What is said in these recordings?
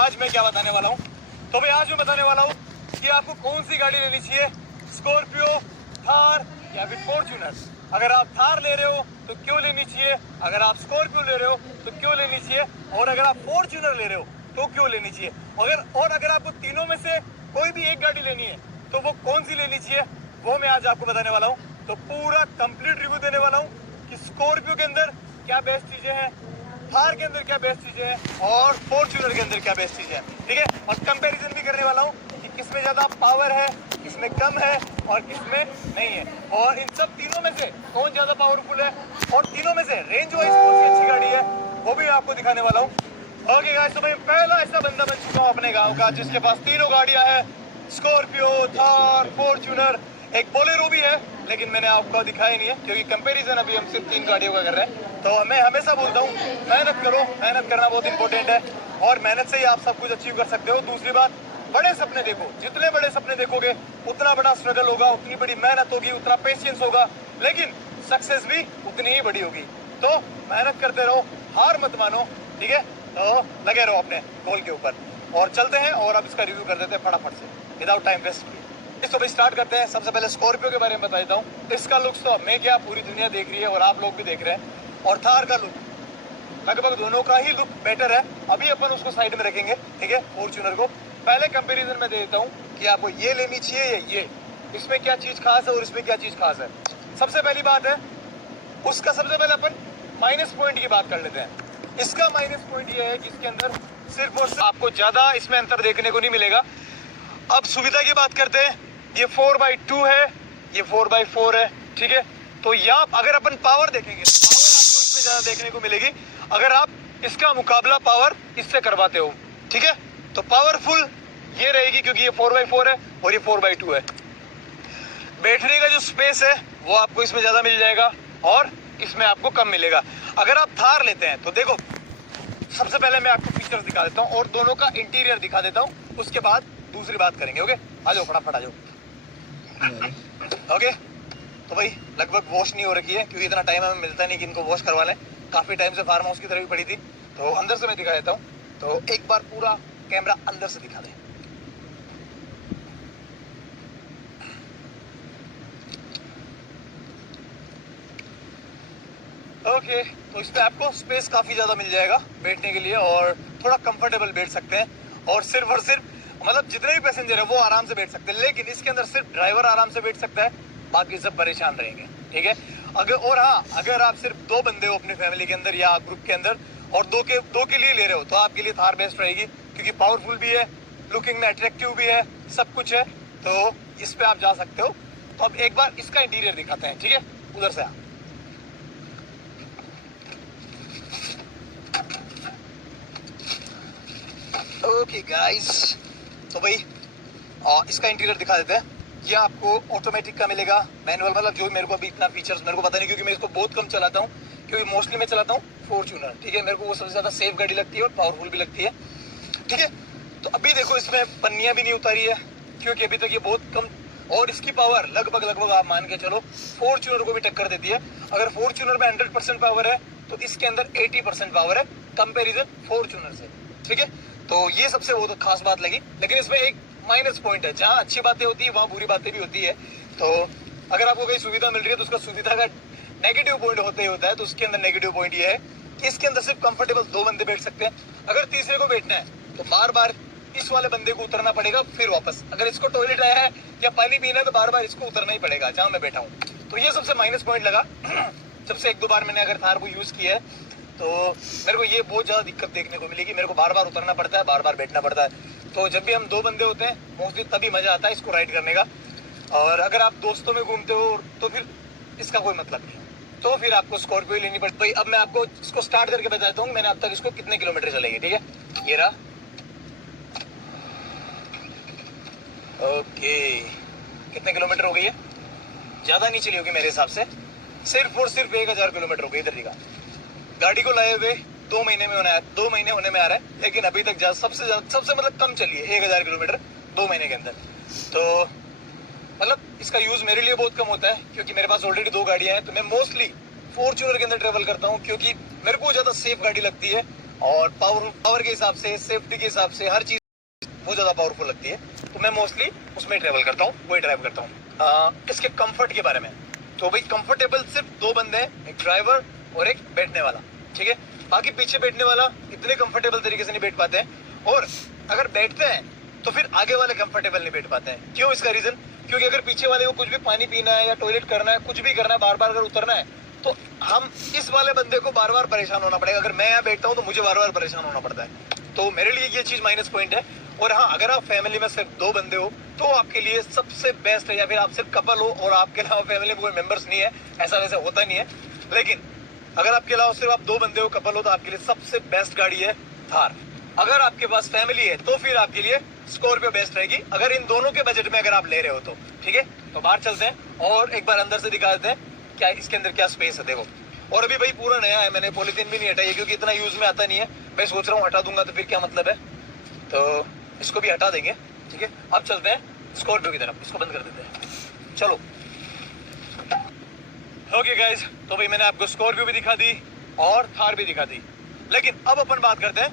आज मैं क्या बताने वाला हूँ। तो भाई आज मैं बताने वाला हूँ कि आपको कौन सी गाड़ी लेनी चाहिए, स्कॉर्पियो, थार या फिर फॉर्च्यूनर। अगर आप थार ले रहे हो तो क्यों लेनी चाहिए, अगर आप स्कॉर्पियो ले रहे हो तो क्यों लेनी चाहिए, और अगर आप फॉर्च्यूनर ले रहे हो तो क्यों लेनी चाहिए। अगर आपको तीनों में से कोई भी एक गाड़ी लेनी है तो वो कौन सी लेनी चाहिए, वो मैं आज आपको बताने वाला हूँ। तो पूरा कंप्लीट रिव्यू देने वाला हूँ कि स्कॉर्पियो के अंदर क्या बेस्ट चीजें हैं, थार के अंदर क्या बेस्ट चीजें हैं और फॉर्च्यूनर के अंदर क्या बेस्ट चीजें हैं, ठीक है। और कंपैरिजन भी करने वाला हूँ कि किसमें ज्यादा पावर है, किसमें कम है और किसमें नहीं है, और इन सब तीनों में से कौन ज्यादा पावरफुल है और तीनों में से रेंज वाइज कौन सी अच्छी गाड़ी है वो भी आपको दिखाने वाला हूँ। ओके गाइस, तो मैं पहला ऐसा बंदा बन चुका हूँ अपने गाँव का जिसके पास तीनों गाड़ियां हैं, स्कॉर्पियो, थार, फॉर्च्यूनर, एक बोलेरो भी है, लेकिन मैंने आपको दिखाया नहीं है क्योंकि कंपैरिजन अभी हम सिर्फ 3 गाड़ियों का कर रहे हैं। तो मैं हमेशा बोलता हूँ मेहनत करो, मेहनत करना बहुत इंपॉर्टेंट है और मेहनत से ही आप सब कुछ अचीव कर सकते हो। दूसरी बात, बड़े सपने देखो, जितने बड़े सपने देखोगे उतना बड़ा स्ट्रगल होगा, उतनी बड़ी मेहनत होगी, उतना पेशेंस होगा, लेकिन सक्सेस भी उतनी ही बड़ी होगी। तो मेहनत करते रहो, हार मत मानो, ठीक है। तो लगे रहो अपने गोल के ऊपर और चलते हैं और अब इसका रिव्यू कर देते हैं फटाफट से विदाउट टाइम वेस्ट किए। इसको भी स्टार्ट करते हैं। सबसे पहले स्कॉर्पियो के बारे में बता देता हूँ। इसका लुक्स तो मैं क्या पूरी दुनिया देख रही है और आप लोग भी देख रहे हैं, और थार का लुक लगभग दोनों का ही लुक बेटर है। अभी अपन उसको साइड में रखेंगे, ठीक है। फॉर्च्यूनर को पहले कंपैरिजन में दे देता हूँ कि आपको ये लेनी चाहिए या ये, इसमें क्या चीज खास है और इसमें क्या चीज खास है। सबसे पहली बात है उसका, सबसे पहले अपन माइनस पॉइंट की बात कर लेते हैं। इसका माइनस पॉइंट ये है कि इसके अंदर सिर्फ और सिर्फ आपको ज्यादा इसमें अंतर देखने को नहीं मिलेगा। अब सुविधा की बात करते हैं, ये 4x2 है, ये 4x4 है, ठीक है। तो यहाँ अगर अपन पावर देखेंगे, पावर आपको इसमें ज्यादा देखने को मिलेगी अगर आप इसका मुकाबला पावर इससे करवाते हो, ठीक है। तो पावरफुल ये रहेगी क्योंकि ये 4x4 है और ये 4x2 है। बैठने का जो स्पेस है वो आपको इसमें ज्यादा मिल जाएगा और इसमें आपको कम मिलेगा। अगर आप थार लेते हैं तो देखो, सबसे पहले मैं आपको फीचर्स दिखा देता हूँ और दोनों का इंटीरियर दिखा देता हूँ, उसके बाद दूसरी बात करेंगे। ओके, आ जाओ फटाफट आ जाओ। ओके, तो भाई लगभग वॉश नहीं हो रखी है क्योंकि इतना टाइम हमें मिलता नहीं कि इनको वॉश करवा लें। काफी टाइम से फार्म हाउस की तरफ भी पड़ी थी, तो अंदर से मैं दिखा देता हूँ। तो एक बार पूरा कैमरा अंदर से दिखा दे। ओके, तो इसमें आपको स्पेस काफी ज्यादा मिल जाएगा बैठने के लिए और थोड़ा कंफर्टेबल बैठ सकते हैं, और सिर्फ मतलब जितने भी पैसेंजर है वो आराम से बैठ सकते हैं। लेकिन इसके अंदर सिर्फ ड्राइवर आराम से बैठ सकता है, बाकी सब परेशान रहेंगे, ठीक है। अगर आप सिर्फ 2 बंदे हो अपनी फैमिली के अंदर या ग्रुप के अंदर और दो के लिए ले रहे हो तो आपके लिए थार बेस्ट रहेगी क्योंकि पावरफुल भी है, लुकिंग में अट्रैक्टिव भी है, सब कुछ है, तो इस पे आप जा सकते हो। तो अब एक बार इसका इंटीरियर दिखाते हैं, ठीक है, उधर से। ओके गाइस, तो भाई इसका इंटीरियर दिखा देते हैं। ये आपको ऑटोमेटिक का मिलेगा, मैनुअल, मतलब जो मेरे को अभी इतना फीचर्स मेरे को पता नहीं क्योंकि मैं इसको बहुत कम चलाता हूँ, क्योंकि मोस्टली मैं चलाता हूँ फॉर्च्यूनर, ठीक है। मेरे को वो सबसे ज्यादा सेफ गाड़ी लगती है और पावरफुल भी लगती है, ठीक है। तो अभी देखो इसमें पन्नियां भी नहीं उतारी है क्योंकि अभी तक ये बहुत कम, और इसकी पावर लगभग आप मान के चलो फॉर्च्यूनर को भी टक्कर देती है। अगर फॉर्च्यूनर में 100% पावर है तो इसके अंदर 80% पावर है कंपेरिजन फॉर्च्यूनर से, ठीक है। तो ये सबसे बहुत खास बात लगी। लेकिन इसमें एक माइनस पॉइंट है, जहाँ अच्छी बातें होती है वहाँ बुरी बातें भी होती है। तो अगर आपको कोई सुविधा मिल रही है तो उसका सुविधा का नेगेटिव पॉइंट होता ही होता है। तो उसके अंदर नेगेटिव पॉइंट ये है कि इसके अंदर सिर्फ कंफर्टेबल 2 बंदे बैठ सकते हैं। अगर तीसरे को बैठना है तो बार बार इस वाले बंदे को उतरना पड़ेगा, फिर वापस। अगर इसको टॉयलेट आया है या पानी पीना है तो बार बार इसको उतरना ही पड़ेगा जहाँ मैं बैठा हूँ। तो ये सबसे माइनस पॉइंट लगा। जब से 1-2 बार मैंने अगर थार को यूज किया है तो मेरे को ये बहुत ज्यादा दिक्कत देखने को मिलेगी। मेरे को बार बार उतरना पड़ता है, बार बार बैठना पड़ता है। तो जब भी हम 2 बंदे होते हैं मोस्टली तभी मजा आता है इसको राइड करने का। और अगर आप दोस्तों में घूमते हो तो फिर इसका कोई मतलब नहीं, तो फिर आपको स्कॉर्पियो लेनी पड़ती। भाई अब मैं आपको इसको स्टार्ट करके बताता हूँ मैंने अब तक इसको कितने किलोमीटर चलेगी, ठीक है। ये रहा, ओके, कितने किलोमीटर हो गई है, ज्यादा नहीं चली होगी मेरे हिसाब से, सिर्फ और सिर्फ 1000 किलोमीटर हो गई इधर का। गाड़ी को लाए हुए 2 महीने में होना है, 2 महीने होने में आ रहा है, लेकिन अभी तक सबसे मतलब कम चली है 1000 किलोमीटर 2 महीने के अंदर। तो मतलब इसका यूज मेरे लिए बहुत कम होता है क्योंकि मेरे पास ऑलरेडी 2 गाड़ियां हैं। तो मैं मोस्टली फॉर्च्यूनर के अंदर ट्रेवल करता हूँ क्योंकि मेरे को ज्यादा सेफ गाड़ी लगती है और पावर के हिसाब से, सेफ्टी के हिसाब से, हर चीज बहुत ज्यादा पावरफुल लगती है। तो मैं मोस्टली उसमें ट्रेवल करता हूँ, वही ड्राइव करता हूँ। इसके कंफर्ट के बारे में, तो भाई कंफर्टेबल सिर्फ दो बंदे हैं, एक ड्राइवर और एक बैठने वाला, ठीक है। बाकी पीछे बैठने वाला इतने कंफर्टेबल तरीके से नहीं बैठ पाते हैं, और अगर बैठते हैं तो फिर आगे वाले कंफर्टेबल नहीं बैठ पाते हैं। क्यों? इसका रीजन, क्योंकि अगर पीछे वाले को कुछ भी पानी पीना है या टॉयलेट करना है, कुछ भी करना है, बार बार अगर उतरना है, तो हम इस वाले बंदे को बार बार परेशान होना पड़ेगा। अगर मैं यहाँ बैठता हूँ तो मुझे बार बार परेशान होना पड़ता है। तो मेरे लिए ये चीज माइनस पॉइंट है। और हाँ, अगर आप फैमिली में सिर्फ दो बंदे हो तो आपके लिए सबसे बेस्ट है, या फिर आप सिर्फ कपल हो और आपके अलावा फैमिली में कोई मेंबर्स नहीं है, ऐसा वैसे होता नहीं है। लेकिन अगर आपके अलावा सिर्फ आप दो बंदे हो, कपल हो, तो आपके लिए सबसे बेस्ट गाड़ी है थार। अगर आपके पास फैमिली है तो फिर आपके लिए स्कॉर्पियो बेस्ट रहेगी, अगर इन दोनों के बजट में अगर आप ले रहे हो तो, ठीक है। तो बाहर चलते हैं और एक बार अंदर से दिखा देते हैं क्या इसके अंदर क्या स्पेस है। देखो, और अभी भाई पूरा नया है, मैंने पॉलिथीन भी नहीं हटाई क्योंकि इतना यूज में आता नहीं है। मैं सोच रहा हूँ हटा दूंगा तो फिर क्या मतलब है, तो इसको भी हटा देंगे, ठीक है। अब चलते हैं स्कॉर्पियो की तरफ, इसको बंद कर देते हैं, चलो। ओके गाइस, तो भाई मैंने आपको स्कॉर्पियो भी दिखा दी और थार भी दिखा दी, लेकिन अब अपन बात करते हैं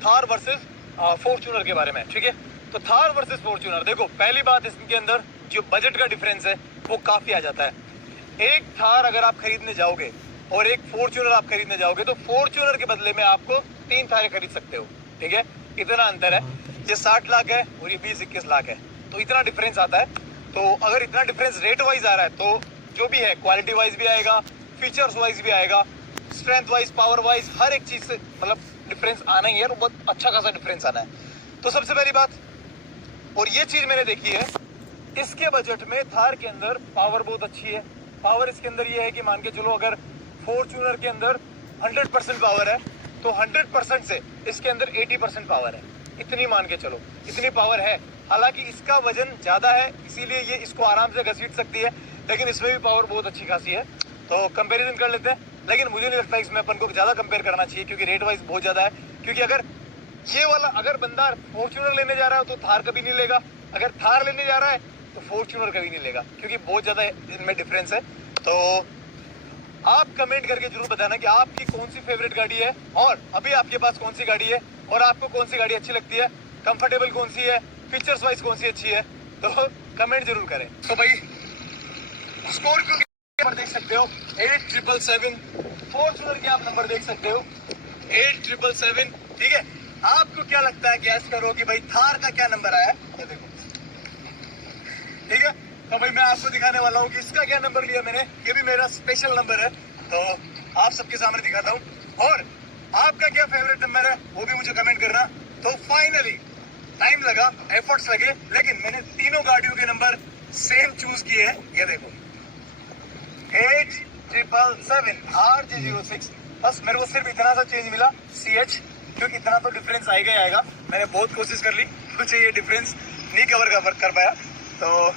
थार वर्सेस फॉर्च्यूनर के बारे में, ठीक है। तो थार वर्सेस फॉर्च्यूनर, देखो पहली बात, इसके अंदर जो बजट का डिफरेंस है वो काफी आ जाता है। एक थार अगर आप खरीदने जाओगे और एक फॉर्च्यूनर आप खरीदने जाओगे तो फॉर्च्यूनर के बदले में आपको 3 थारें खरीद सकते हो, ठीक है। इतना अंतर है, ये 60 लाख है और ये 20-21 लाख है, तो इतना डिफरेंस आता है। तो अगर इतना डिफरेंस रेट वाइज आ रहा है तो जो भी है क्वालिटी वाइज भी आएगा, फीचर्स वाइज भी आएगा, स्ट्रेंथ वाइज, पावर वाइज, हर एक चीज से मतलब डिफरेंस आना ही है, और बहुत अच्छा खासा डिफरेंस आना है। तो सबसे पहली बात, और ये चीज मैंने देखी है, इसके बजट में थार के अंदर पावर बहुत अच्छी है। पावर इसके अंदर ये है कि मान के चलो अगर फॉर्च्यूनर के अंदर 100% पावर है तो 100% से इसके अंदर 80% पावर है, इतनी मान के चलो, इतनी पावर है। हालांकि इसका वजन ज्यादा है इसीलिए ये इसको आराम से घसीट सकती है, लेकिन इसमें भी पावर बहुत अच्छी खासी है। तो कंपैरिजन कर लेते हैं, लेकिन मुझे नहीं लगता इसमें अपन को ज्यादा कंपेयर करना चाहिए क्योंकि रेट वाइज बहुत ज्यादा है। क्योंकि अगर ये वाला अगर बंदा फॉर्च्यूनर लेने जा रहा है तो थार कभी नहीं लेगा, अगर थार लेने जा रहा है तो फॉर्च्यूनर कभी नहीं लेगा, क्योंकि बहुत ज्यादा इनमें डिफरेंस है। तो आप कमेंट करके जरूर बताना कि आपकी कौन सी फेवरेट गाड़ी है, और अभी आपके पास कौन सी गाड़ी है, और आपको कौन सी गाड़ी अच्छी लगती है, कंफर्टेबल कौन सी है, फीचर्स वाइज कौन सी अच्छी है, तो कमेंट जरूर करें। तो भाई स्कॉर्पियो के नंबर देख सकते हो 8777, फॉर्च्यूनर के आप नंबर देख सकते हो 8777, ठीक है। आपको क्या लगता है, गैस करो कि भाई थार का क्या नंबर आया, ये देखो, ठीक है। तो भाई मैं आपको दिखाने वाला हूँ कि इसका क्या नंबर लिया मैंने, ये भी मेरा स्पेशल नंबर है, तो आप सबके सामने दिखाता हूँ। और आपका क्या फेवरेट नंबर है वो भी मुझे कमेंट करना। तो फाइनली टाइम लगा, एफर्ट्स लगे, लेकिन मैंने तीनों गाड़ियों के नंबर सेम चूज किए हैं। ये देखो 8777 RJ06, बस मेरे को सिर्फ इतना सा चेंज मिला CH, क्योंकि इतना तो डिफरेंस आएगा ही आएगा। मैंने बहुत कोशिश कर ली, कुछ ये डिफरेंस नहीं कवर कर पाया, तो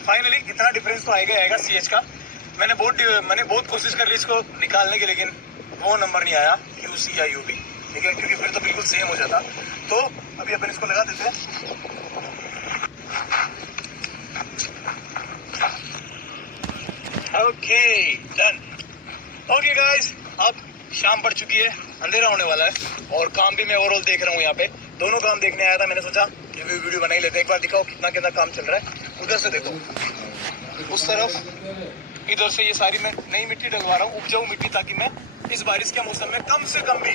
फाइनली इतना डिफरेंस तो आएगा ही आएगा CH का। मैंने बहुत कोशिश कर ली इसको निकालने की, लेकिन वो नंबर नहीं आया UC या UB, ठीक है, क्योंकि फिर तो बिल्कुल सेम हो जाता। तो अभी अपन इसको लगा देते हैं। Okay done. ओके गाइस, अब शाम पड़ चुकी है, अंधेरा होने वाला है, और काम भी मैं ओवरऑल देख रहा हूँ। यहाँ पे दोनों काम देखने आया था, मैंने सोचा ये वीडियो बना ही लेते हैं। एक बार दिखाओ कितना कितना काम चल रहा है। उधर से देखो, उस तरफ, इधर से ये सारी मैं नई मिट्टी डलवा रहा हूँ, उपजाऊ मिट्टी, ताकि मैं इस बारिश के मौसम में कम से कम भी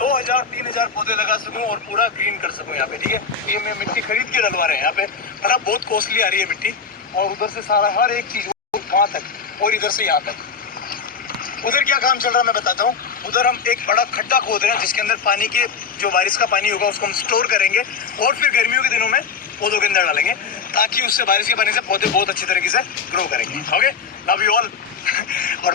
2000-3000 पौधे लगा सकूं और पूरा ग्रीन कर सकूं यहाँ पे, ठीक है। ये मैं मिट्टी खरीद के डलवा रहे हैं यहाँ पे, पर अब बहुत कॉस्टली आ रही है मिट्टी, और उधर से सारा हर एक चीज वहां तक, और इधर से यहाँ तक। उधर क्या काम चल रहा है मैं बताता हूँ। उधर हम एक बड़ा खड्डा खोद रहे हैं जिसके अंदर पानी के, जो बारिश का पानी होगा उसको हम स्टोर करेंगे, और फिर गर्मियों के दिनों में पौधों के अंदर डालेंगे, ताकि उससे बारिश के पानी से पौधे बहुत अच्छी तरीके से ग्रो करेंगे। Okay, love you all. और